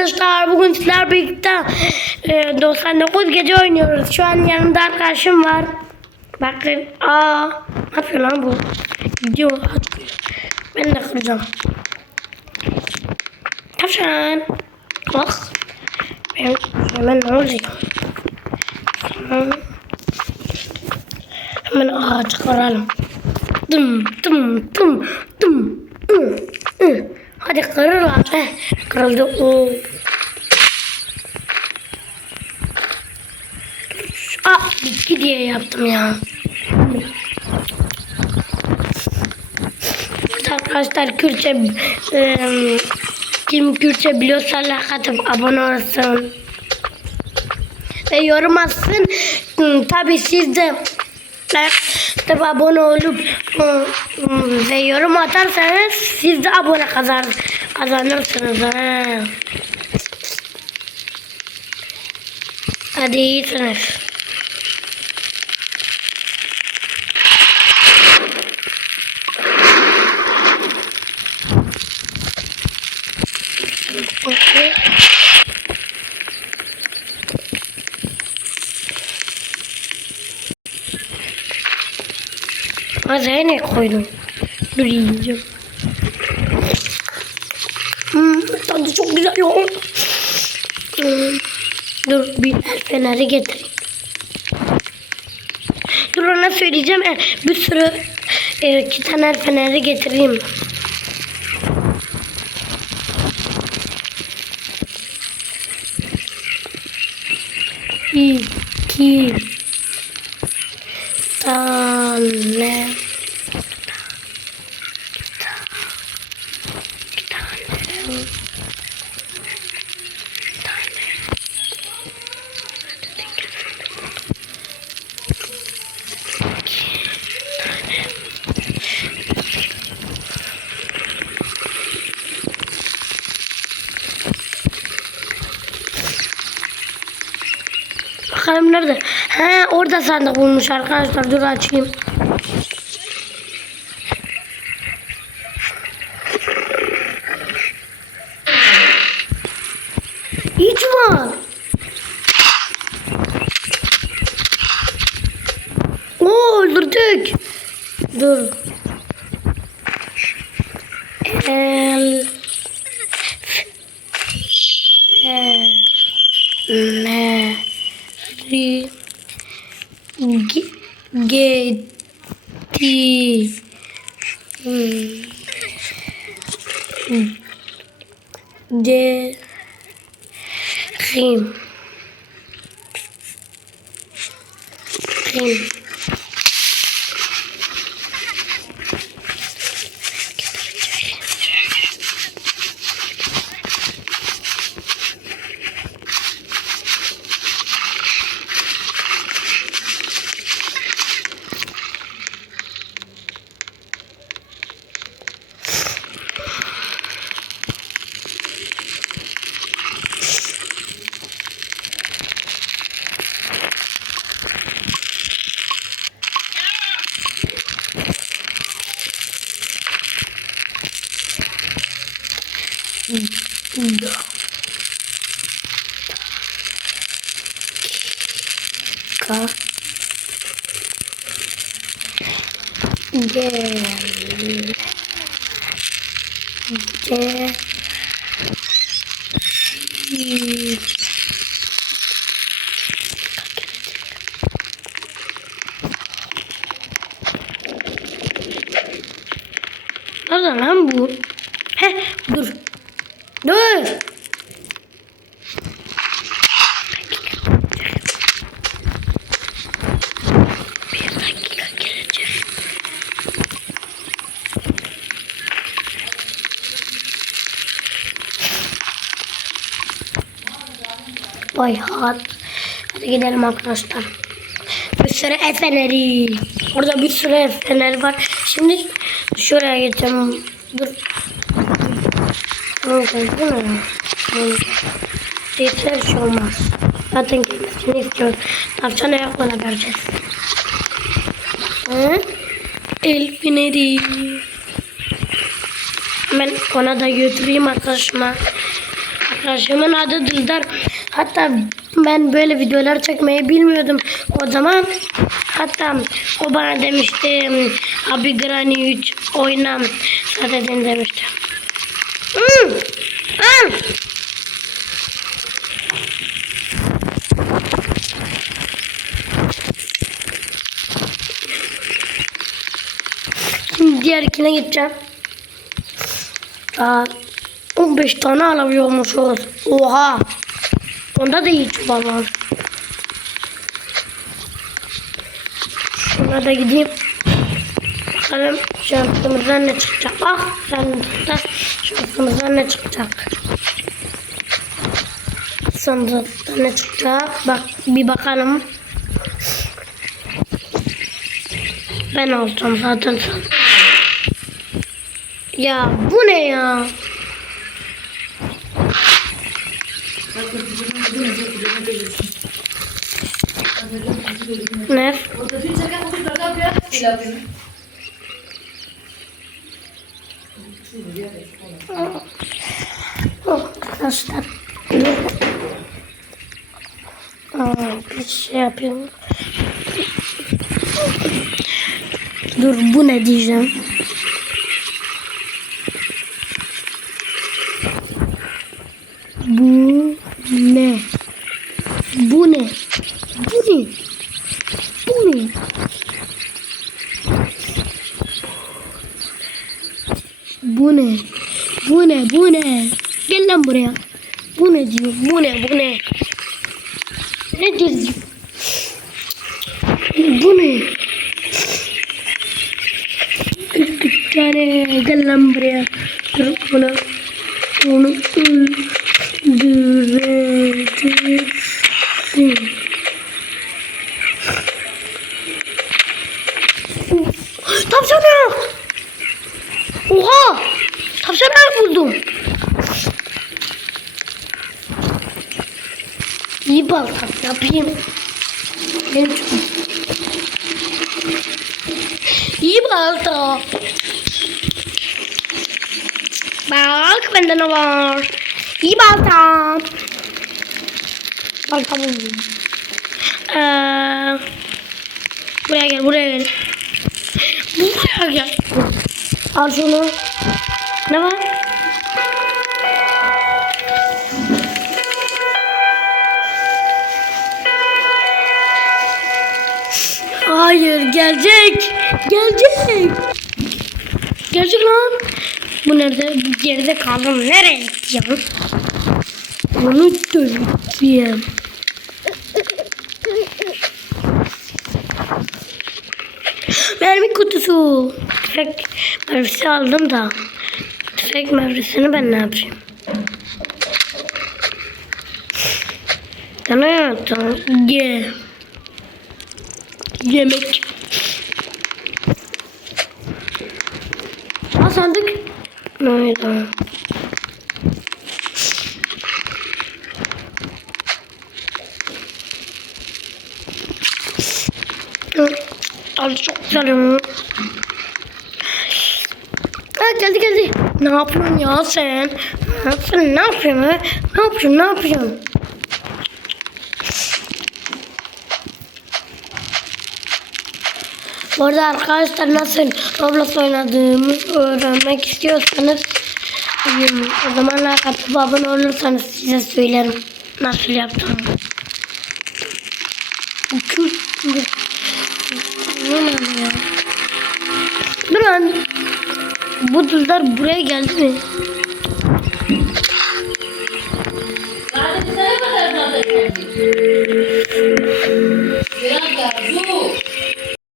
arkadaşlar bugün sizler birlikte e, 99 gece oynuyoruz. Şu an yanımda arkadaşım var. Bakın. Aa, ne yapıyor lan bu? Gidiyor atıyor. Ben de kıracağım. Tavşan. Bak. Ben hemen ne olacak? Hemen, ağaç kıralım. Dım dım dım dım. ım, ım. Hadi kırıl. Heh, kırıldı. Aa, bitki diye yaptım ya. Arkadaşlar Kürtçe kim Kürtçe biliyorsa like atıp abone olsun. Ve yorum atsın. Hmm, Tabi siz de like atıp abone olup hmm, ve yorum atarsanız siz de abone kazan kazanırsınız. Ha. Hadi iyisiniz. Okay. Azaya ne koydum? Dur yiyeceğim. Hmm, tadı çok güzel ya. Hmm, dur bir el feneri getireyim. Dur ona söyleyeceğim. Bir sürü e, iki tane el feneri getireyim. İki tane nerede? He orada sandık bulmuş arkadaşlar. Dur açayım. Hiç var. Oo öldürdük. Dur. El. El. Ne. Ri. Ge. Ge. Ti. Hmm. De. Rim. Rim. Ka. Gel. Gel. Nerede lan bu? Heh dur. Dur. Vay hat. Hadi gidelim arkadaşlar. Bir sürü el feneri. Orada bir sürü el var. Şimdi şuraya geçeceğim. Dur. Yeter şey olmaz. Zaten kendisini istiyoruz. Tavşan ayakla vereceğiz. Hı? El. Ben ona da götüreyim arkadaşıma. Arkadaşımın adı Düldar. Hatta ben böyle videolar çekmeyi bilmiyordum o zaman. Hatta o bana demişti abi Granny 3 oyna zaten demişti. Hmm. Hmm. Şimdi diğer ikine gideceğim. Aa, 15 tane alabiliyormuşuz. Oha. Onda da iyi çuval var. Şuna da gideyim. Bakalım şansımızdan ne çıkacak. Ah sandıkta şansımızdan ne çıkacak. Sandıkta ne çıkacak. Bak bir bakalım. Ben alacağım zaten. Ya bu ne ya? Ne? Arkadaşlar. Aa, bir şey yapayım. Dur bu ne diyeceğim. Lan buraya. Bu ne diyor? Bu ne? Bu ne? Ne diyor? Bu ne? Bir tane. Balta yapayım. Benim çok- İyi balta. Bak bende ne var. İyi balta. Balta buldum. Ee, buraya gel buraya gel. Buraya gel. Al şunu. Ne var? Hayır gelecek. Gelecek. Gelecek lan. Bu nerede? Geride kaldım. Nereye gideceğim? Onu döveceğim. Mermi kutusu. Tüfek mermisi aldım da. Tüfek mermisini ben ne yapayım? Tamam tamam. Ye. Yemek. Aa sandık. Hayda. Tadı çok güzel. Ha, geldi geldi. Ne yapıyorsun ya sen? Ha, sen ne yapıyorsun ha? Ne yapıyorsun ne yapıyorsun? Bu arada arkadaşlar nasıl Roblox oynadığımı öğrenmek istiyorsanız o zaman like atıp abone olursanız size söylerim nasıl yaptığımı. Ne? Dur lan. Bu düzler buraya geldi mi?